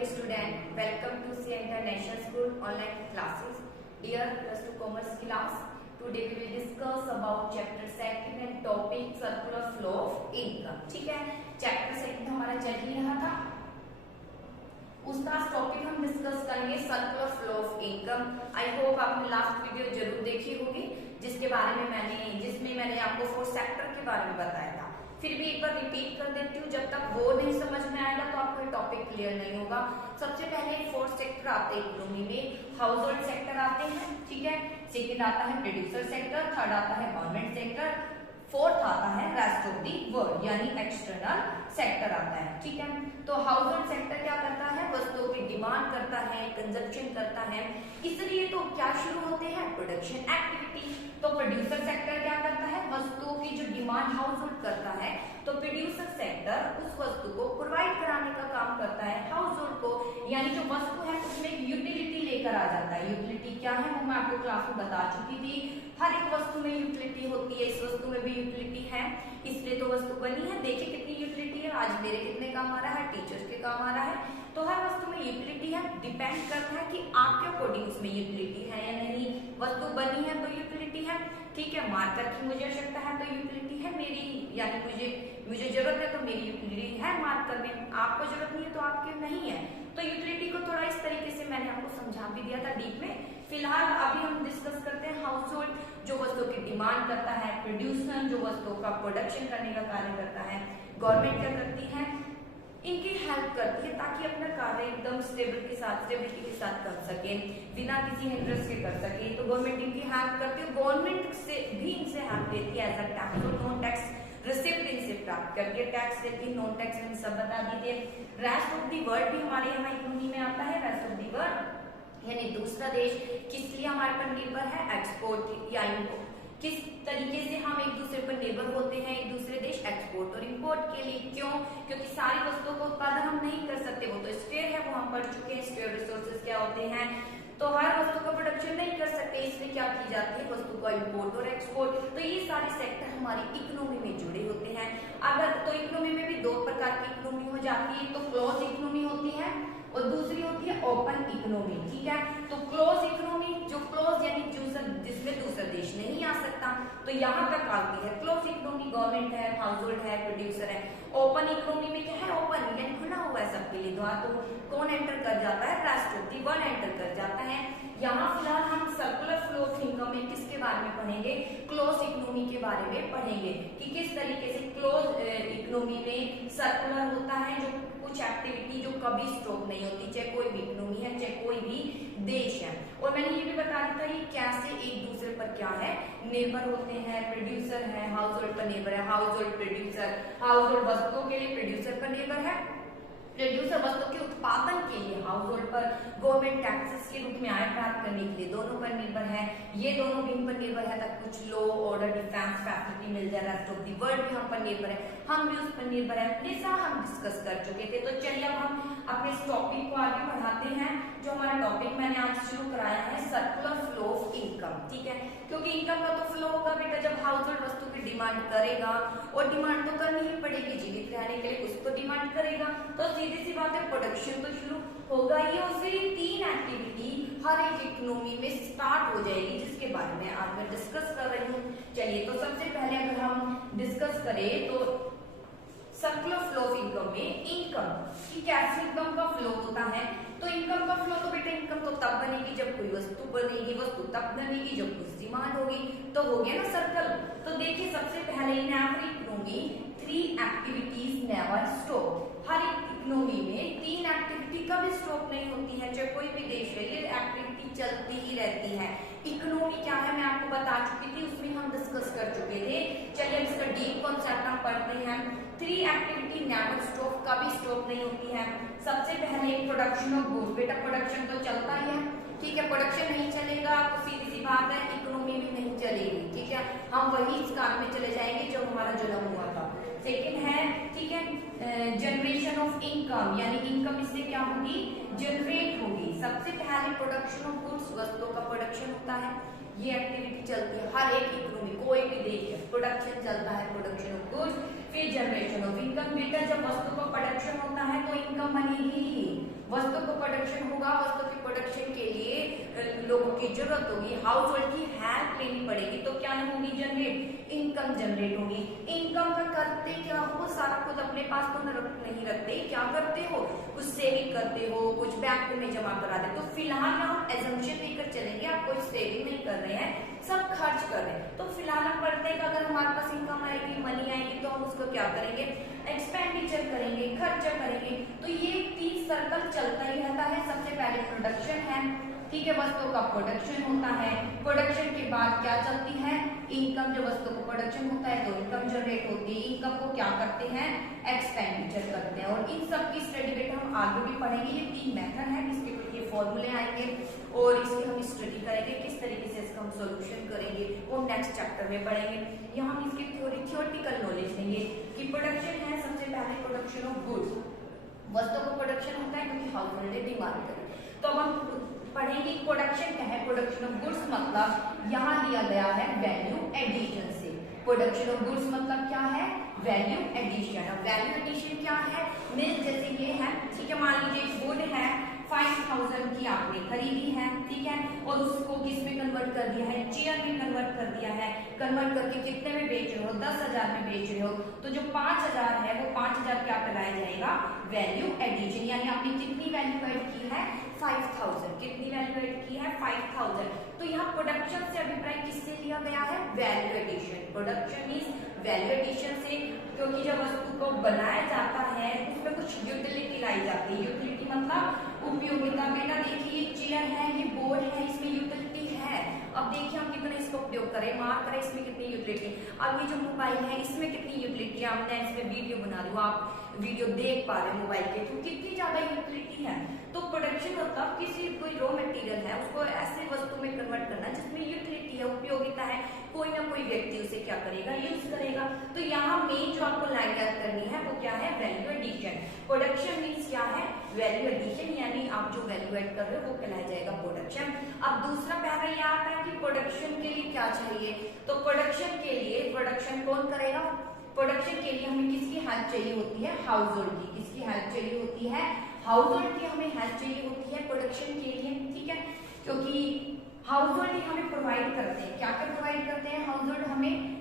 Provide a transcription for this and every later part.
dear student, welcome to C International School online classes. Dear plus 2 commerce class, today we will discuss about chapter second and topic circular flow of income. ठीक है, chapter second हमारा चल ही रहा था, उसका topic हम discuss करेंगे circular flow of income. I hope आपने लास्ट वीडियो जरूर देखी होगी जिसमें मैंने आपको फोर्थ सेक्टर के बारे में बताया था। फिर भी एक बार रिपीट कर देती हूँ, जब तक वो नहीं समझ में आएगा तो आपको ये टॉपिक क्लियर नहीं होगा। सबसे पहले फोर्थ सेक्टर आते हैं इकोनॉमी में, हाउस होल्ड सेक्टर आते हैं, ठीक है। सेकंड आता है प्रोड्यूसर सेक्टर, थर्ड आता है गवर्नमेंट सेक्टर, फोर्थ आता है रेस्ट ऑफ दी वर्ल्ड यानी एक्सटर्नल सेक्टर आता है, ठीक है। तो हाउस होल्ड सेक्टर क्या करता है, वस्तुओं की डिमांड करता है, कंजप्शन करता है, इसलिए तो क्या शुरू होते हैं प्रोडक्शन एक्टिविटी। तो प्रोड्यूसर सेक्टर क्या करता है, वस्तुओं की जो डिमांड हाउस होल्ड करता है, तो प्रोड्यूसर सेक्टर उस वस्तु को प्रोवाइड कराने का काम करता है हाउस होल्ड को, यानी जो वस्तु है उसमें यूटिलिटी लेकर आ जाता है। यूटिलिटी क्या है वो मैं आपको क्लास में बता चुकी थी, हर एक वस्तु में यूटिलिटी होती है, इस वस्तु में भी यूटिलिटी है, इसलिए तो वस्तु बनी है। देखिए कितनी यूटिलिटी है, आज मेरे कितने काम आ रहा है, टीचर्स के काम आ रहा है। तो हर वस्तु में यूटिलिटी है, डिपेंड करता है कि आपके अकॉर्डिंग उसमें यूटिलिटी है या नहीं। वस्तु बनी है तो यूटिलिटी है, ठीक है। मार्कर की मुझे आवश्यकता है तो यूटिलिटी है मेरी, यानी मुझे जरूरत है तो मेरी यूटिलिटी है मार्कर में, आपको जरूरत नहीं है तो आपकी नहीं है। तो यूटिलिटी को थोड़ा इस तरीके से मैंने आपको समझा भी दिया था डीप में। फिलहाल अभी हम डिस्कस करते हैं हाउस होल्ड जो वस्तुओं की डिमांड करता है, प्रोड्यूसर जो वस्तुओं का प्रोडक्शन करने का कार्य करता है, गवर्नमेंट क्या करती है, इनकी हेल्प करती है ताकि अपना कार्य एकदम स्टेबिलिटी के साथ कर सके, बिना किसी हिंड्रेंस के कर सके। तो गवर्नमेंट इनकी हेल्प करती है, गवर्नमेंट से भी इनसे हेल्प लेती है एज अ टैक्स और नॉन टैक्स रिसिप्ट इनसे प्राप्त करके, टैक्स लेती है, नॉन टैक्स में सब बता दीजिए। रेस्ट ऑफ दी वर्ल्ड भी हमारे यहाँ इकोनॉमी में आता है, रेस्ट ऑफ दी वर्ल्ड यानी दूसरा देश किस लिए हमारे पर निर्भर है, एक्सपोर्ट या इम्पोर्ट, किस तरीके से हम एक दूसरे पर निर्भर होते हैं, एक दूसरे देश एक्सपोर्ट और इंपोर्ट के लिए। क्यों? क्योंकि सारी वस्तुओं का उत्पादन हम नहीं कर सकते, वो तो स्टेयर है, वो हम पढ़ चुके हैं स्टेयर रिसोर्सेज क्या होते हैं। तो हर वस्तु का प्रोडक्शन नहीं कर सकते, इसलिए क्या की जाती है वस्तु का इंपोर्ट और एक्सपोर्ट। तो ये सारे सेक्टर हमारी इकोनॉमी में जुड़े होते हैं। अगर तो इकोनॉमी में भी दो प्रकार की इकोनॉमी हो जाती है, तो क्लोज इकोनॉमी होती है और दूसरी होती है ओपन इकोनॉमी, ठीक है। तो क्लोज इकोनॉमी जो क्लोज यानी जिसमें दूसरा देश नहीं आ सकता, तो यहाँ तक आती है क्लोज इकोनॉमी, गवर्नमेंट है, हाउस होल्ड है, प्रोड्यूसर है। ओपन इकोनॉमी में क्या है, ओपन यानी खुला हुआ है सबके लिए द्वार, तो कौन एंटर कर जाता है, rest of the world enter कर जाता है। यहाँ फिलहाल हम सर्कुलर फ्लो ऑफ इनकम में किसके बारे में पढ़ेंगे, क्लोज इकोनॉमी के बारे में पढ़ेंगे कि किस तरीके से क्लोज इकोनॉमी में सर्कुलर होता है, जो कुछ एक्टिविटी जो कभी स्टॉप नहीं होती, चाहे कोई भी इकोनॉमी है, चाहे कोई भी देश है। और मैंने ये भी बता दिया था ये कैसे एक दूसरे पर क्या है निर्भर होते हैं। प्रोड्यूसर है, हाउस होल्ड पर निर्भर है, house hold producer, house hold वस्तुओं के लिए प्रोड्यूसर पर निर्भर है, प्रोड्यूसर वस्तु के उत्पादन के लिए हाउस होल्ड पर, गवर्नमेंट टैक्सेस के रूप में आय प्राप्त करने के लिए दोनों पर निर्भर है। ये दोनों भी इन पर निर्भर है तक कुछ लॉ ऑर्डर डिफेंस फैसिलिटी मिल जाए, रेस्ट ऑफ दी वर्ल्ड भी हम पर निर्भर है, हम भी उस पर निर्भर है। ये सारा हम डिस्कस कर चुके थे। तो चलिए अब हम अपने इस टॉपिक को आगे बढ़ाते हैं। जो हमारा टॉपिक मैंने आज शुरू कराया है सर्कुलर फ्लो ऑफ इनकम, ठीक है। क्योंकि इनकम का तो फ्लो होगा बेटा जब हाउस होल्ड वस्तु की डिमांड करेगा, और डिमांड तो करनी ही पड़ेगी, जीवित रहने के लिए कुछ तो डिमांड करेगा, तो सीधी सी बात है प्रोडक्शन तो शुरू होगा ही। और फिर तीन एक्टिविटी हर एक इकोनॉमी में स्टार्ट हो जाएगी, जिसके बारे में आज मैं डिस्कस कर रही हूँ। चलिए तो सबसे पहले अगर हम डिस्कस करें तो सर्कुलर फ्लो ऑफ इनकम में इनकम की कैसे इनकम का फ्लो होता है। तो इनकम का फ्लो तो बेटा इनकम तो तब बनेगी जब कोई वस्तु बनेगी, वस्तु तब बनेगी जब कुछ डिमांड होगी, तो हो गया ना सर्कल। तो देखिए सबसे पहले in every economy 3 activities never stop. हर एक इकोनॉमी में 3 एक्टिविटी कभी स्टॉप नहीं होती है, चाहे कोई भी देश है, ये एक्टिविटी चलती ही रहती है। इकोनॉमी क्या है मैं आपको बता चुकी थी, उसमें हम डिस्कस कर चुके थे। चलिए अब इसका डीप कॉन्सेप्ट हम पढ़ते हैं। 3 एक्टिविटी नेवर स्टॉप, कभी स्टॉप नहीं होती है। सबसे पहले प्रोडक्शन ऑफ गुड्स, बेटा प्रोडक्शन तो चलता ही है, ठीक है। प्रोडक्शन नहीं चलेगा तो सीधी सी बात है इकोनॉमी भी नहीं चलेगी, ठीक है। हम वही इस काल में चले जाएंगे जो हमारा जन्म हुआ था। सेकंड है, ठीक है, जनरेशन ऑफ इनकम, यानी इनकम इससे क्या होगी, जनरेट होगी। सबसे पहले प्रोडक्शन ऑफ गुड्स, वस्तुओं का प्रोडक्शन होता है, ये एक्टिविटी चलती है हर एक इकोनॉमी, कोई भी देश है प्रोडक्शन चलता है, प्रोडक्शन ऑफ गुड्स। फिर जनरेशन ऑफ इनकम, बेटा जब वस्तु का प्रोडक्शन होता है तो इनकम बनेगी, वस्तु का प्रोडक्शन होगा, वस्तु के प्रोडक्शन के लिए लोगों की जरूरत होगी, हाउस होल्ड की हेल्प लेनी पड़ेगी, तो क्या होगी जनरेट, इनकम जनरेट होगी। इनकम का करते क्या हो, सारा कुछ अपने पास तो नहीं रखते, क्या करते हो, कुछ सेविंग करते हो, कुछ बैंक में जमा करा दे। तो फिलहाल हम एजम्पशन लेकर चलेंगे, आप कोई सेविंग नहीं कर रहे हैं, सब खर्च कर रहे हैं। तो फिलहाल हम पढ़ते हैं कि अगर हमारे पास इनकम आएगी, मनी आएगी, तो हम उसको क्या करेंगे, एक्सपेंडिचर करेंगे, खर्चा करेंगे। तो ये 3 सर्कल चलता ही रहता है। सबसे पहले प्रोडक्शन है, ठीक है, वस्तुओं का प्रोडक्शन होता है, प्रोडक्शन के बाद क्या चलती है, इनकम। जब वस्तु को प्रोडक्शन होता है तो इनकम जनरेट होती है, इनकम को क्या करते हैं, एक्सपेंडिचर करते हैं। और इन सब की स्टडी बेटा हम आगे भी पढ़ेंगे। ये 3 मेथड है, इसके कुछ ये फॉर्मूले आएंगे और इसकी हम स्टडी करेंगे, किस तरीके से इसका हम सोल्यूशन करेंगे, वो नेक्स्ट चैप्टर में पढ़ेंगे। यहाँ हम इसकी थ्योरेटिकल नॉलेज देंगे कि प्रोडक्शन है, सबसे पहले प्रोडक्शन ऑफ गुड्स, वस्तु का प्रोडक्शन होता है क्योंकि हाउस होल्ड डिमांड करें। तो अब हम पढ़ेंगे प्रोडक्शन क्या है। प्रोडक्शन ऑफ गुड्स मतलब यहाँ दिया गया है वैल्यू एडिशन से। प्रोडक्शन ऑफ गुड्स मतलब क्या है, वैल्यू एडिशन। वैल्यू एडिशन क्या है, मिल जैसे ये है, ठीक है, मान लीजिए गुड है 5000 की आपने खरीदी है, ठीक है, और उसको किस में कन्वर्ट कर दिया है, चेयर में कन्वर्ट कर दिया है। कन्वर्ट करके कितने में बेच रहे हो, 10,000 में बेच रहे हो। तो जो 5000 है वो 5000 क्या कहलाया जाएगा, वैल्यू एडिशन। यानी आपने कितनी वैल्यू ऐड की है, 5000। कितनी वैल्यू ऐड की है, 5000। तो यहाँ प्रोडक्शन से अभिप्राय किससे लिया गया है, value addition. Production means value addition से, क्योंकि जब वस्तु को बनाया जाता है उसमें कुछ यूटिलिटी लाई जाती है। यूटिलिटी मतलब उपयोगिता। बेटा देखिए ये चेयर है, ये बोर्ड है, इसमें यूटिलिटी है। अब देखिए हम कितना इसका उपयोग करें, मार्क करें, इसमें कितनी यूटिलिटी। अब ये जो मोबाइल है इसमें कितनी यूटिलिटी है, हमने इसमें वीडियो बना रही हूँ, आप वीडियो देख पा रहे हैं मोबाइल के थ्रू, कितनी ज्यादा यूटिलिटी है। तो प्रोडक्शन मतलब किसी कोई रॉ मटेरियल है उसको ऐसे वस्तु में कन्वर्ट करना जिसमें यूटिलिटी है, उपयोगिता है, कोई ना कोई व्यक्ति उसे क्या करेगा, यूज करेगा। तो यहाँ मेन जो आपको लाइन याद करनी है वो क्या है, वैल्यू एडिशन। प्रोडक्शन मीन्स क्या है, वैल्यू एडिशन, यानी आप जो वैल्यू एड कर रहे हो वो कहलाया जाएगा प्रोडक्शन। अब दूसरा पैरा ये आता है कि प्रोडक्शन के लिए क्या चाहिए। तो प्रोडक्शन के लिए प्रोडक्शन कौन करेगा, प्रोडक्शन के लिए हमें किसकी हेल्प चाहिए होती है, हाउस होल्ड की। किसकी हेल्प चाहिए होती है, हाउस होल्ड की हमें हेल्प चाहिए होती है प्रोडक्शन के लिए, ठीक है, क्योंकि हाउस होल्ड ही हमें प्रोवाइड करते हैं। क्या क्या प्रोवाइड करते हैं, हाउस होल्ड हमें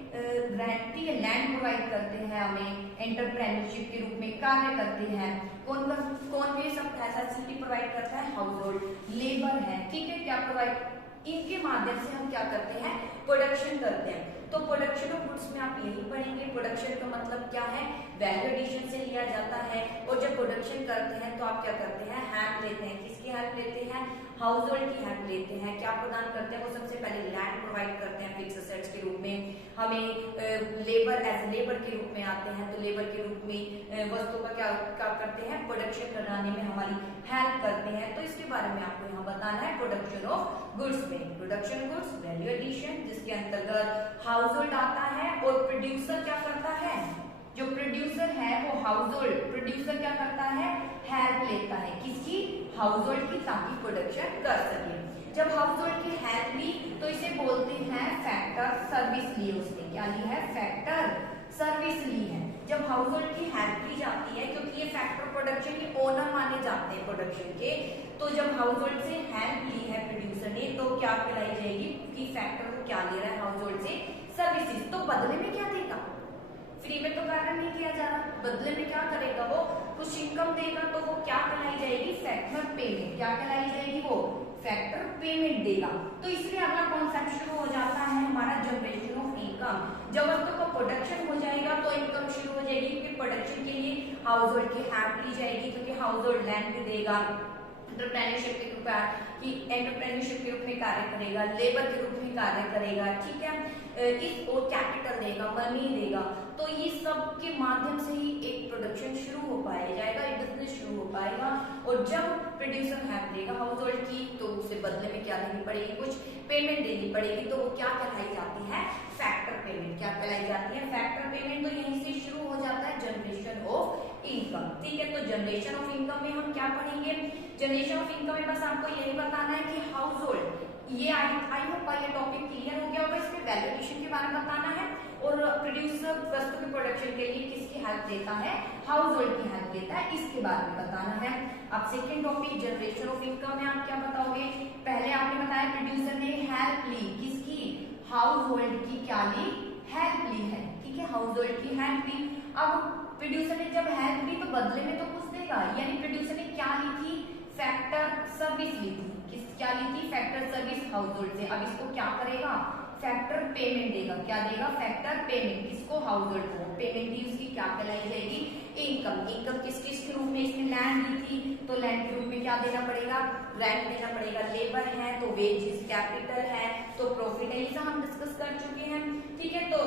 ग्रेंटी लैंड प्रोवाइड करते हैं, हमें एंटरप्रेन्योरशिप के रूप में कार्य करते हैं। कौन ये सब फैसिलिटी प्रोवाइड करता है, हाउस होल्ड। लेबर है, ठीक है, क्या प्रोवाइड, इनके माध्यम से हम क्या करते हैं, प्रोडक्शन करते हैं। तो प्रोडक्शन ऑफ गुड्स में आप यही पढ़ेंगे, प्रोडक्शन का मतलब क्या है, वैल्यू एडिशन से लिया जाता है। और जब प्रोडक्शन करते हैं तो आप क्या करते हैं, हेल्प लेते हैं। किसकी हेल्प लेते हैं, हाउस होल्ड की हेल्प लेते हैं। क्या प्रदान करते हैं, वो सबसे पहले लैंड प्रोवाइड करते हैं फिक्स एसेट्स के रूप में, हमें लेबर एज लेबर के रूप में आते हैं, तो लेबर के रूप में वस्तु का क्या करते हैं, प्रोडक्शन कराने में हमारी हेल्प करते हैं। तो इसके बारे में आपको यहाँ बताना है प्रोडक्शन ऑफ गुड्स में। प्रोडक्शन गुड्स, वैल्यू एडिशन, जिसके अंतर्गत हाउस होल्ड आता है और प्रोड्यूसर क्या करता है, जो प्रोड्यूसर है वो हाउस होल्ड, प्रोड्यूसर क्या करता है, हेल्प लेता है किसकी, हाउस होल्ड की, ताकि प्रोडक्शन कर सके। जब हाउस होल्ड की हेल्प ली तो इसे बोलते हैं फैक्टर सर्विस ली उसने। क्या ली है, फैक्टर सर्विस ली है। जब हाउस होल्ड की हेल्प ली जाती है, क्योंकि ये फैक्टर प्रोडक्शन के ओनर माने जाते हैं प्रोडक्शन के, तो जब हाउस होल्ड से हेल्प ली है प्रोड्यूसर ने, तो क्या कहलाई जाएगी कि फैक्टर को क्या ले रहा है हाउस होल्ड से, सर्विसेज। तो बदले में क्या देगा, फ्री में तो कार्य नहीं किया जा रहा, बदले में क्या करेगा, वो कुछ इनकम देगा। तो वो क्या कहलाई जाएगी, फैक्टर पेमेंट। क्या कहलाई जाएगी, वो फैक्टर पेमेंट देगा। तो इसलिए अगला कॉन्सेप्ट शुरू हो जाता है हमारा जनरेशन ऑफ इनकम। जब वस्तु का प्रोडक्शन हो जाएगा तो इनकम शुरू हो जाएगी, क्योंकि प्रोडक्शन के लिए हाउस होल्ड की हेल्प ली जाएगी, क्योंकि हाउस होल्ड लैंड भी देगा, एंटरप्रेन्योरशिप के रूप में कार्य करेगा, लेबर के रूप में कार्य करेगा, ठीक है, इसको कैपिटल देगा, मनी देगा। तो ये सब के माध्यम से ही एक प्रोडक्शन शुरू हो पाया जाएगा, एक बिजनेस शुरू हो पाएगा। और जब प्रोड्यूसर हेल्प देगा हाउस होल्ड की, तो उसे बदले में क्या देनी पड़ेगी, कुछ पेमेंट देनी पड़ेगी। तो वो क्या कहलाई जाती है, फैक्टर पेमेंट। क्या कहलाई जाती है, फैक्टर पेमेंट। तो यहीं से शुरू हो जाता है जनरेशन ऑफ इनकम, ठीक है। तो जनरेशन ऑफ इनकम में हम क्या पढ़ेंगे, जनरेशन ऑफ इनकम में बस आपको यही बताना है कि हाउस होल्ड, ये आई होप ये टॉपिक क्लियर हो गया होगा। इसमें वैल्यू एडिशन के बारे में बताना है और प्रोड्यूसर वस्तु के प्रोडक्शन के लिए किसकी हेल्प देता है, हाउस होल्ड की हेल्प देता है, इसके बारे में बताना है। अब second topic generation of income में आप क्या बताओगे? पहले आपने बताया प्रोड्यूसर ने हेल्प ली, किसकी? हाउस होल्ड की क्या ली? हेल्प ली है, ठीक है, हाउस होल्ड की हेल्प ली। अब प्रोड्यूसर ने जब हेल्प ली तो बदले में तो कुछ देगा, यानी प्रोड्यूसर ने क्या ली थी? फैक्टर सर्विस ली थी। क्या ली थी? फैक्टर सर्विस हाउस होल्ड से। अब इसको क्या करेगा? फैक्टर पेमेंट देगा। क्या देगा? Factor payment. किसको? हाउस होल्ड को। पेमेंट दी उसकी क्या कहलाई जाएगी? इनकम। इनकम किस किस के रूप में? इसमें लैंड दी थी तो लैंड के रूप में क्या देना पड़ेगा? रेंट देना पड़ेगा। लेबर है तो वेजेस, कैपिटल है तो प्रॉफिट है, ये सब हम डिस्कस कर चुके हैं, ठीक है। तो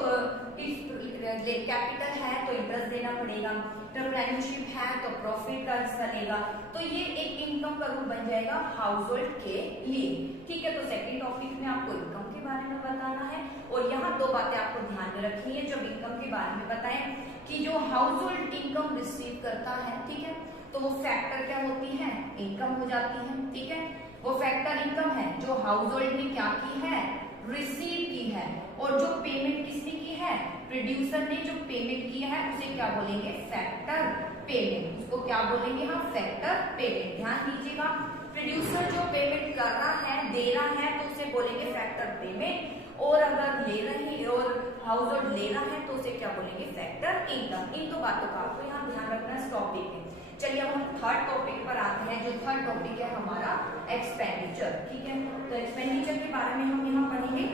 कैपिटल है तो इंटरेस्ट देना पड़ेगा, एंटरप्रेन्योरशिप है तो प्रॉफिट का हिस्सा लेगा। तो ये एक इनकम का रूप बन जाएगा हाउस होल्ड के लिए, ठीक है। तो सेकंड टॉपिक में आपको इनकम के बारे में बताना है और यहाँ दो बातें आपको ध्यान में रखनी है जब इनकम के बारे में बताएं कि जो हाउस होल्ड इनकम रिसीव करता है, ठीक है, तो वो फैक्टर क्या होती है? इनकम हो जाती है, ठीक है। वो फैक्टर इनकम है जो हाउस होल्ड ने क्या की है? रिसीव की है। और जो पेमेंट किसने की है? प्रोड्यूसर ने जो पेमेंट की है उसे क्या बोलेंगे? Factor payment. उसको क्या बोलेंगे? हम फैक्टर पेमेंट। ध्यान दीजिएगा, प्रोड्यूसर जो पेमेंट कर रहा है, दे रहा है, तो उसे बोलेंगे फैक्टर पेमेंट। और अगर ले रहे हैं और हाउस होल्ड ले रहा है तो उसे क्या बोलेंगे? Factor income. इन दो बातों का आपको यहाँ ध्यान रखना है इस टॉपिक में। चलिए अब हम थर्ड टॉपिक पर आते हैं। जो थर्ड टॉपिक है हमारा एक्सपेंडिचर, ठीक है। तो एक्सपेंडिचर के बारे में हम यहाँ पढ़ेंगे।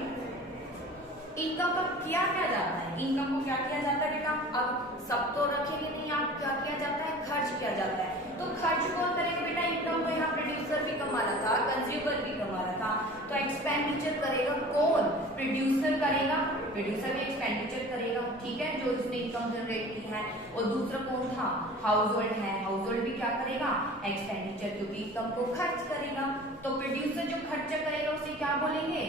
इनकम का क्या किया जाता है? इनकम को क्या किया जाता है बेटा? अब सब तो रखेंगे नहीं, आप क्या किया जाता है? खर्च किया जाता है। तो खर्च कौन करेगा बेटा? इनकम को यहाँ प्रोड्यूसर भी कमा रहा था, कंज्यूमर भी कमा रहा था, तो एक्सपेंडिचर करेगा कौन? प्रोड्यूसर करेगा। प्रोड्यूसर भी एक्सपेंडिचर करेगा, ठीक है, जो उसने इनकम जनरेट की है। और दूसरा कौन था? हाउस होल्ड है। हाउस होल्ड भी क्या करेगा? एक्सपेंडिचर, क्योंकि इनकम को खर्च करेगा। तो प्रोड्यूसर जो खर्चा करेगा उसे क्या बोलेंगे?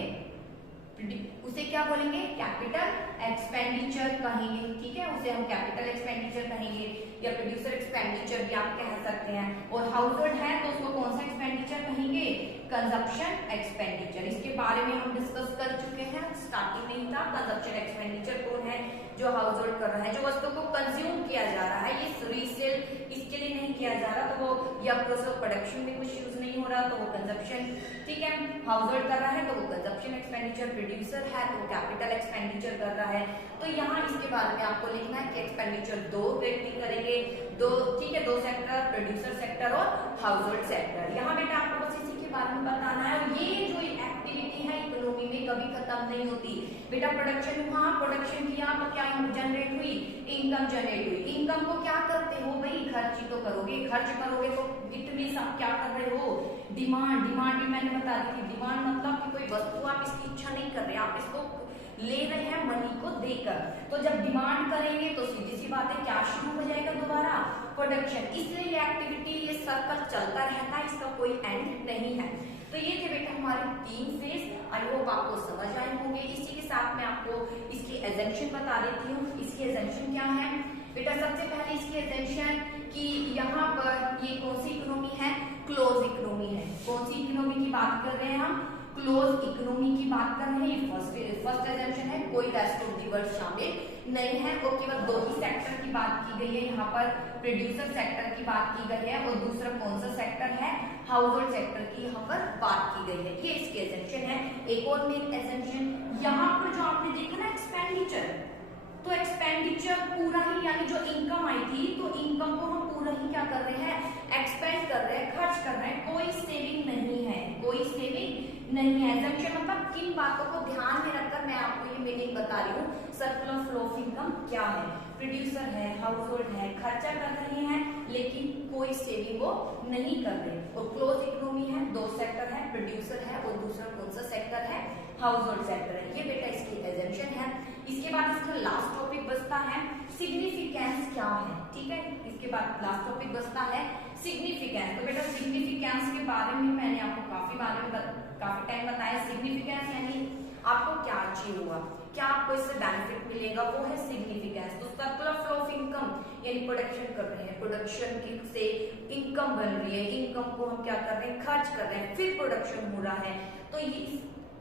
उसे क्या बोलेंगे? कैपिटल एक्सपेंडिचर कहेंगे, ठीक है, उसे हम कैपिटल एक्सपेंडिचर कहेंगे या प्रोड्यूसर एक्सपेंडिचर भी आप कह सकते हैं। और हाउस होल्ड है तो उसको कौन सा एक्सपेंडिचर कहेंगे? Consumption expenditure. इसके बारे में हम डिस्कस कर चुके हैं, स्टार्टिंग में ही था। कंजप्शन एक्सपेंडिचर कौन है? जो हाउस होल्ड कर रहा है, जो वस्तु को कंज्यूम किया जा रहा है, ये रीसेल इसके लिए नहीं किया जा रहा, तो वो या प्रोसेस प्रोडक्शन में कुछ यूज नहीं हो रहा तो वो कंजप्शन, ठीक है। हाउस होल्ड कर रहा है तो वो कंजप्शन एक्सपेंडिचर। प्रोड्यूसर है तो कैपिटल एक्सपेंडिचर कर रहा है। तो यहाँ इसके बारे में आपको लिखना है कि एक्सपेंडिचर दो व्यक्ति करेंगे, दो, ठीक है, दो सेक्टर, प्रोड्यूसर सेक्टर और हाउस होल्ड सेक्टर। यहाँ बेटा आपको बस इसी के बारे में बताना है। और ये जो एक्टिविटी है इकोनॉमी में कभी खत्म नहीं होती बेटा। प्रोडक्शन, हाँ प्रोडक्शन किया तो क्या जनरेट हुई? इनकम जनरेट हुई। इनकम को क्या करते हो भाई? खर्च ही तो करोगे। खर्च करोगे तो इट मींस आप क्या कर रहे हो? डिमांड। डिमांड भी मैंने बता दी थी। डिमांड मतलब कि कोई वस्तु आप इसकी इच्छा नहीं कर रहे, आप इसको ले रहे हैं मनी को देकर। तो जब डिमांड करेंगे तो सीधी सी बात है क्या शुरू हो जाएगा? दोबारा प्रोडक्शन। इसलिए ये एक्टिविटी, ये सर्कल चलता रहता है, इसका कोई एंड नहीं है। तो ये थे बेटा हमारे 3 फेज। आई होप आपको समझ आए होंगे। इसी के साथ मैं आपको इसकी एजेंशन बता देती हूँ। इसकी एजेंशन क्या है बेटा? सबसे पहले इसकी एजेंशन कि यहाँ पर ये कौन सी इकोनॉमी है? क्लोज इकोनॉमी है। कौन सी इकोनॉमी की बात कर रहे हैं हम? क्लोज इकोनॉमी की बात कर रहे हैं। फर्स्ट एजेंशन है, कोई रेस्ट ऑफ दी वर्ल्ड शामिल नहीं है। और केवल दो ही सेक्टर की बात की गई है यहाँ पर, प्रोड्यूसर सेक्टर की बात की गई है और दूसरा कौन सा सेक्टर है? हाउस होल्ड सेक्टर की यहाँ पर बात की गई है। ये इसकी एजेंशन है। एक और मेन एजेंशन यहाँ पर जो आपने देखा ना एक्सपेंडिचर, तो एक्सपेंडिचर पूरा ही, यानी जो इनकम आई थी तो इनकम को हम पूरा ही क्या कर रहे हैं? एक्सपेंड कर रहे हैं, खर्च कर रहे हैं। कोई सेविंग नहीं है, कोई सेविंग नहीं है। एग्जम्पशन मतलब किन बातों को ध्यान में रखकर मैं आपको ये मीनिंग बता रही हूँ। सर्कुलर फ्लो ऑफ इनकम क्या है? प्रोड्यूसर है, हाउस होल्ड है, खर्चा कर रहे हैं लेकिन कोई सेविंग वो नहीं कर रहे। और क्लोज इकोनॉमी है, दो सेक्टर है, प्रोड्यूसर है और दूसरा कौन सा सेक्टर है? हाउस होल्ड सेक्टर है। ये बेटा इसकी एजेंशन है। इसके बाद इसका लास्ट टॉपिक बचता है सिग्निफिकेंस क्या है, ठीक है। इसके बाद लास्ट टॉपिक बचता है सिग्निफिकेंस। तो बेटा सिग्निफिकेंस के बारे में मैंने आपको काफी टाइम बताया। सिग्निफिकेंस यानी आपको क्या अचीव हुआ, क्या आपको इससे बेनिफिट मिलेगा, वो है सिग्निफिकेंस। तो सर्कुलर फ्लो ऑफ इनकम यानी प्रोडक्शन कर रहे हैं, प्रोडक्शन की से इनकम बन रही है, इनकम को हम क्या कर रहे हैं? खर्च कर रहे हैं, फिर प्रोडक्शन हो रहा है। तो ये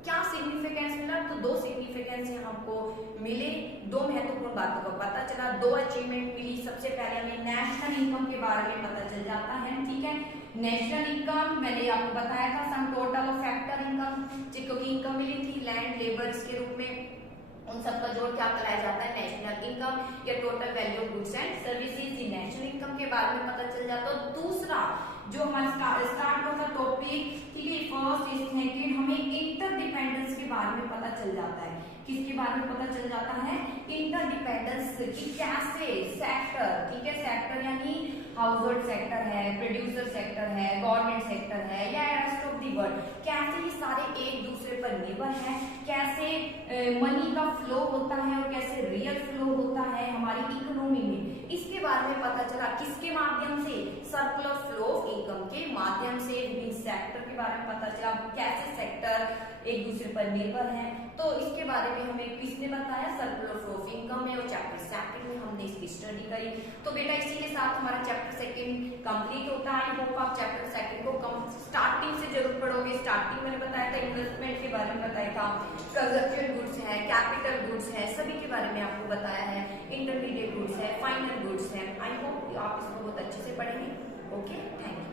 क्या सिग्निफिकेंस मिला, तो दो सिग्निफिकेंस हमको मिले, दो महत्वपूर्ण बातों का पता चला, दो अचीवमेंट मिली। सबसे पहले हमें नेशनल इनकम के बारे में पता चल जाता है, ठीक है। नेशनल इनकम मैंने आपको बताया था, sum total of factor income, क्योंकि इनकम मिली थी लैंड लेबर्स के रूप में, उन सबका जोड़ क्या कहलाया जाता है, नेशनल इनकम या total value of goods and services. National income के बारे में पता चल जाता है। दूसरा जो हमारा स्टार्ट होगा टॉपिक, ठीक है, फर्स्ट सेकंड, हमें इंटरडिपेंडेंस के बारे में पता चल जाता है। किसके बारे में पता चल जाता है, इंटरडिपेंडेंस की, कैसे सेक्टर, ठीक है, सेक्टर यानी हाउस होल्ड सेक्टर है, प्रोड्यूसर सेक्टर है, गवर्नमेंट सेक्टर है या रेस्ट ऑफ दी वर्ल्ड, कैसे ये सारे एक दूसरे पर निर्भर है, कैसे मनी का फ्लो होता है और कैसे रियल फ्लो होता है हमारी इकोनॉमी में, इसके बारे में पता चला। किसके माध्यम से, सर्कुलर फ्लो ऑफ इनकम के माध्यम से। विभिन्न सेक्टर के बारे में पता चला, कैसे सेक्टर एक दूसरे पर निर्भर है, तो इसके बारे में हमें किसने बताया, सर्कुलर फ्लो ऑफ इनकम में, और चैप्टर सेकंड में हमने इसकी स्टडी करी। तो बेटा इसी के साथ हमारा चैप्टर सेकंड कंप्लीट होता है। आई होप आप चैप्टर सेकंड को स्टार्टिंग से जरूर पढ़ोगे। स्टार्टिंग मैंने बताया था, इन्वेस्टमेंट के बारे में बताया था, कंजप्शन गुड्स है, कैपिटल गुड्स है, सभी के बारे में आपको बताया है, इंटरमीडिएट गुड्स है, फाइनल गुड्स है। आई होप आप इसको बहुत अच्छे से पढ़ेंगे। Okay, thank you.